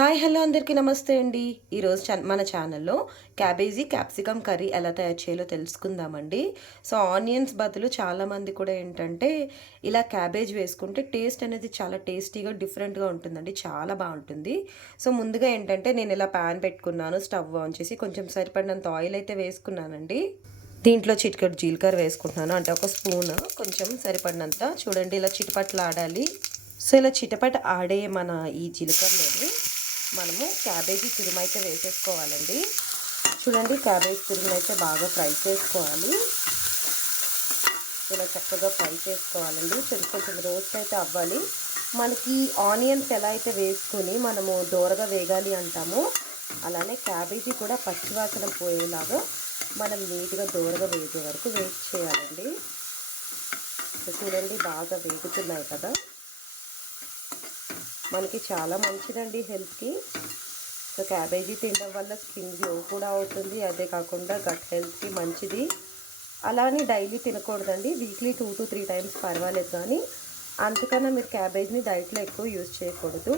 Hi hello అందరికీ నమస్తే అండి. ఈరోజు మన ఛానల్లో క్యాబేజీ క్యాప్సికమ్ కర్రీ ఎలా తయారు చేయాలో తెలుసుకుందామండి. సో ఆనియన్స్ బదులు చాలామంది కూడా ఏంటంటే ఇలా క్యాబేజ్ వేసుకుంటే టేస్ట్ అనేది చాలా టేస్టీగా డిఫరెంట్గా ఉంటుందండి. చాలా బాగుంటుంది. సో ముందుగా ఏంటంటే నేను ఇలా ప్యాన్ పెట్టుకున్నాను. స్టవ్ ఆన్ చేసి కొంచెం సరిపడినంత ఆయిల్ అయితే వేసుకున్నానండి. దీంట్లో చిటికెడు జీలకర్ర వేసుకుంటున్నాను. అంటే ఒక స్పూన్ కొంచెం సరిపడినంత. చూడండి ఇలా చిటపట్లు ఆడాలి. సో ఇలా చిటపట ఆడే మన ఈ జీలకర్రలోని మనము క్యాబేజీ తురుము అయితే వేసేసుకోవాలండి. చూడండి క్యాబేజీ తురుము అయితే బాగా ఫ్రై చేసుకోవాలి. ఇలా చక్కగా ఫ్రై చేసుకోవాలండి. కొంచెం రోస్ట్ అయితే అవ్వాలి. మనకి ఆనియన్స్ ఎలా అయితే వేసుకొని మనము దోరగా వేగాలి అంటామో అలానే క్యాబేజీ కూడా పచ్చివాసన పోయేలాగా మనం నీట్గా దోరగా వేగే వరకు వెయిట్ చేయాలండి. చూడండి బాగా వేగుతున్నాయి కదా. మనకి చాలా మంచిదండి హెల్త్కి. సో క్యాబేజీ తినడం వల్ల స్కిన్ గ్లో కూడా అవుతుంది. అదే కాకుండా గట్ హెల్త్కి మంచిది. అలానే డైలీ తినకూడదండి. వీక్లీ 2 to 3 టైమ్స్ పర్వాలేదు, కానీ అంతకన్నా మీరు క్యాబేజ్ని డైట్లో ఎక్కువ యూజ్ చేయకూడదు.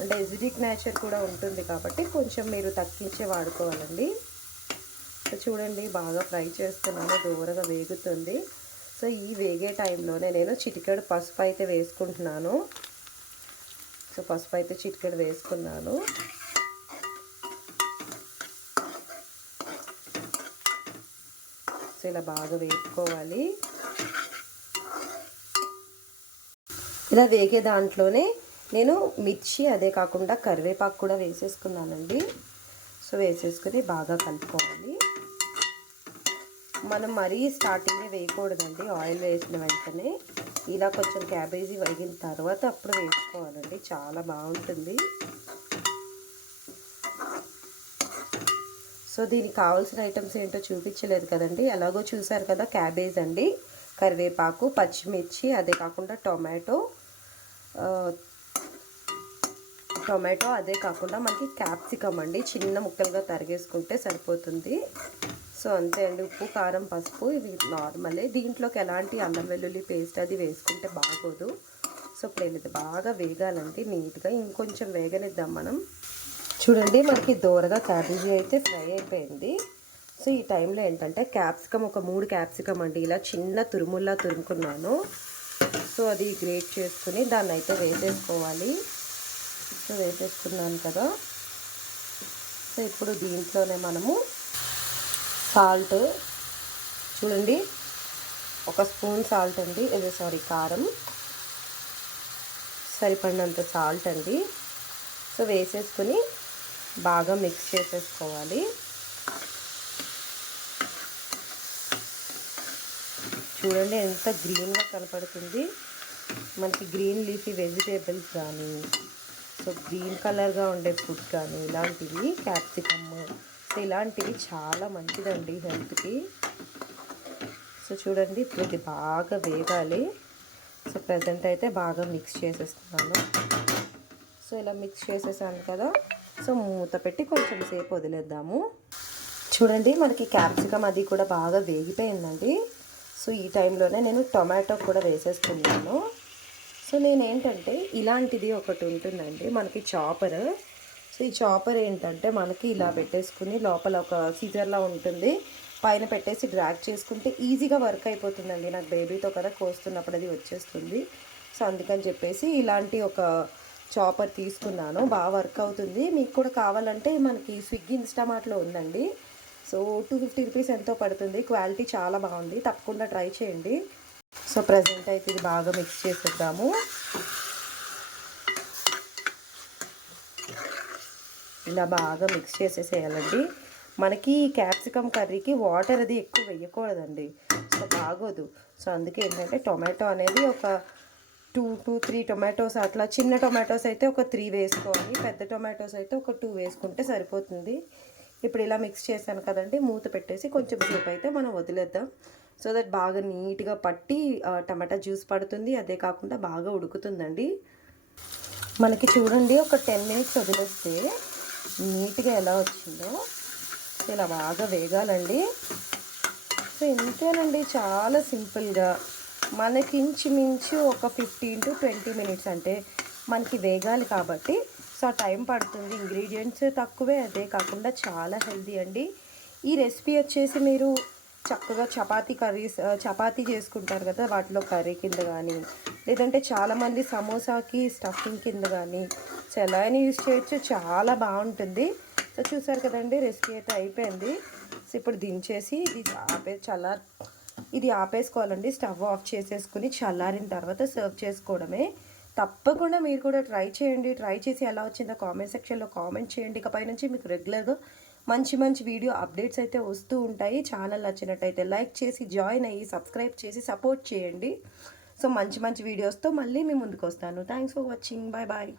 అంటే ఎసిడిక్ నేచర్ కూడా ఉంటుంది కాబట్టి కొంచెం మీరు తగ్గించే వాడుకోవాలండి. సో చూడండి బాగా ఫ్రై చేస్తున్నాను, దూరగా వేగుతుంది. సో ఈ వేగే టైంలోనే నేను చిటికెడు పసుపు అయితే వేసుకుంటున్నాను. సో పసుపు అయితే చిటికెడు వేసుకున్నాను. సో ఇలా బాగా వేసుకోవాలి. ఇలా వేగే దాంట్లోనే నేను మిర్చి అదే కాకుండా కరివేపాకు కూడా వేసేసుకున్నానండి. సో వేసేసుకుని బాగా కలుపుకోవాలి. మనం మరీ స్టార్టింగే వేయకూడదండి. ఆయిల్ వేసిన వెంటనే ఇలా కొంచెం క్యాబేజీ వేగిన తర్వాత అప్పుడు వేసుకోవాలండి. చాలా బాగుంటుంది. సో దీనికి కావాల్సిన ఐటమ్స్ ఏంటో చూపించలేదు కదండి. ఎలాగో చూసారు కదా. క్యాబేజ్ అండి, కరివేపాకు, పచ్చిమిర్చి, అదే కాకుండా టొమాటో, అదే కాకుండా మనకి క్యాప్సికమ్ అండి. చిన్న ముక్కలుగా తరిగేసుకుంటే సరిపోతుంది. సో అంతే అండి. ఉప్పు, కారం, పసుపు ఇవి నార్మలే. దీంట్లోకి ఎలాంటి అల్లం వెల్లుల్లి పేస్ట్ అది వేసుకుంటే బాగోదు. సో ఇప్పుడు ఇది బాగా వేగాలండి నీట్గా. ఇంకొంచెం వేగనిద్దాం మనం. చూడండి మనకి దోరగా క్యాబేజీ అయితే ఫ్రై అయిపోయింది. సో ఈ టైంలో ఏంటంటే క్యాప్సికమ్ ఒక 3 క్యాప్సికమ్ అండి ఇలా చిన్న తురుముల్లా తురుముకున్నాను. సో అది గ్రేట్ చేసుకుని దాన్ని అయితే వేసేసుకోవాలి. సో వేసేసుకున్నాను కదా. సో ఇప్పుడు దీంట్లోనే మనము సాల్ట్, చూడండి ఒక స్పూన్ సాల్ట్ అండి, కారం, సరిపడినంత సాల్ట్ అండి. సో వేసేసుకుని బాగా మిక్స్ చేసేసుకోవాలి. చూడండి ఎంత గ్రీన్గా కనపడుతుంది మనకి. గ్రీన్ లీఫీ వెజిటేబుల్స్ కానీ, సో గ్రీన్ కలర్గా ఉండే ఫుడ్ కానీ ఇలాంటివి క్యాప్సికమ్, సో ఇలాంటివి చాలా మంచిదండి హెల్త్కి. సో చూడండి ఇప్పుడు ఇది బాగా వేగాలి. సో ప్రజెంట్ అయితే బాగా మిక్స్ చేసేస్తున్నాను. సో ఇలా మిక్స్ చేసేసాను కదా. సో మూత పెట్టి కొంచెం సేపు వదిలేద్దాము. చూడండి మనకి క్యాప్సికమ్ అది కూడా బాగా వేగిపోయిందండి. సో ఈ టైంలోనే నేను టొమాటో కూడా వేసేసుకున్నాను. సో నేనేంటంటే ఇలాంటిది ఒకటి ఉంటుందండి మనకి చాపర్. సో ఈ చాపర్ ఏంటంటే మనకి ఇలా పెట్టేసుకుని లోపల ఒక సీజర్లా ఉంటుంది, పైన పెట్టేసి డ్రాగ్ చేసుకుంటే ఈజీగా వర్క్ అయిపోతుందండి. నాకు బేబీతో కదా కోస్తున్నప్పుడు అది వచ్చేస్తుంది. సో అందుకని చెప్పేసి ఇలాంటి ఒక చాపర్ తీసుకున్నాను. బాగా వర్క్ అవుతుంది. మీకు కూడా కావాలంటే మనకి స్విగ్గీ ఇన్స్టామార్ట్లో ఉందండి. సో 250 రూపీస్ ఎంతో పడుతుంది. క్వాలిటీ చాలా బాగుంది, తప్పకుండా ట్రై చేయండి. సో ప్రజెంట్ అయితే ఇది బాగా మిక్స్ చేసేద్దాము. ఇలా బాగా మిక్స్ చేసేసేయాలండి. మనకి క్యాప్సికమ్ కర్రీకి వాటర్ అది ఎక్కువ వేయకూడదండి. సో బాగోదు. సో అందుకే ఏంటంటే టొమాటో అనేది ఒక 2 to 3 టొమాటోస్, అట్లా చిన్న టొమాటోస్ అయితే ఒక 3 వేసుకోవాలి, పెద్ద టొమాటోస్ అయితే ఒక 2 వేసుకుంటే సరిపోతుంది. ఇప్పుడు ఇలా మిక్స్ చేశాను కదండి. మూత పెట్టేసి కొంచెం సేపు అయితే మనం వదిలేద్దాం. సో దట్ బాగా నీట్గా పట్టి టమాటా జ్యూస్ పడుతుంది. అదే కాకుండా బాగా ఉడుకుతుందండి. మనకి చూడండి ఒక 10 మినిట్స్ వదిలేస్తే నీట్గా ఎలా వచ్చిందో. ఇలా బాగా వేగాలండి. సో ఇంతేనండి, చాలా సింపుల్గా మనకి ఇంచుమించు ఒక 15 to 20 మినిట్స్ అంటే మనకి వేగాలి కాబట్టి సో ఆ టైం పడుతుంది. ఇంగ్రీడియంట్స్ తక్కువే, అదే కాకుండా చాలా హెల్తీ అండి. ఈ రెసిపీ వచ్చేసి మీరు చక్కగా చపాతీ చేసుకుంటారు కదా, వాటిలో కర్రీ కింద కానీ, లేదంటే చాలామంది సమోసాకి స్టఫింగ్ కింద కానీ సో ఎలా అయినా యూస్ చేయొచ్చు. చాలా బాగుంటుంది. సో చూసారు కదండి, రెసిపీ అయితే అయిపోయింది. సో ఇప్పుడు దించేసి ఇది ఆపేసుకోవాలండి. స్టవ్ ఆఫ్ చేసేసుకుని చల్లారిన తర్వాత సర్వ్ చేసుకోవడమే. తప్పకుండా మీరు కూడా ట్రై చేయండి. ట్రై చేసి ఎలా వచ్చిందో కామెంట్ సెక్షన్లో కామెంట్ చేయండి. ఇకపై నుంచి మీకు రెగ్యులర్గా మంచి మంచి వీడియో అప్డేట్స్ అయితే వస్తూ ఉంటాయి. ఛానల్ నచ్చినట్టయితే లైక్ చేసి జాయిన్ అయ్యి సబ్స్క్రైబ్ చేసి సపోర్ట్ చేయండి. సో మంచి మంచి వీడియోస్తో మళ్ళీ మీ ముందుకు వస్తాను. Thanks for watching. Bye bye.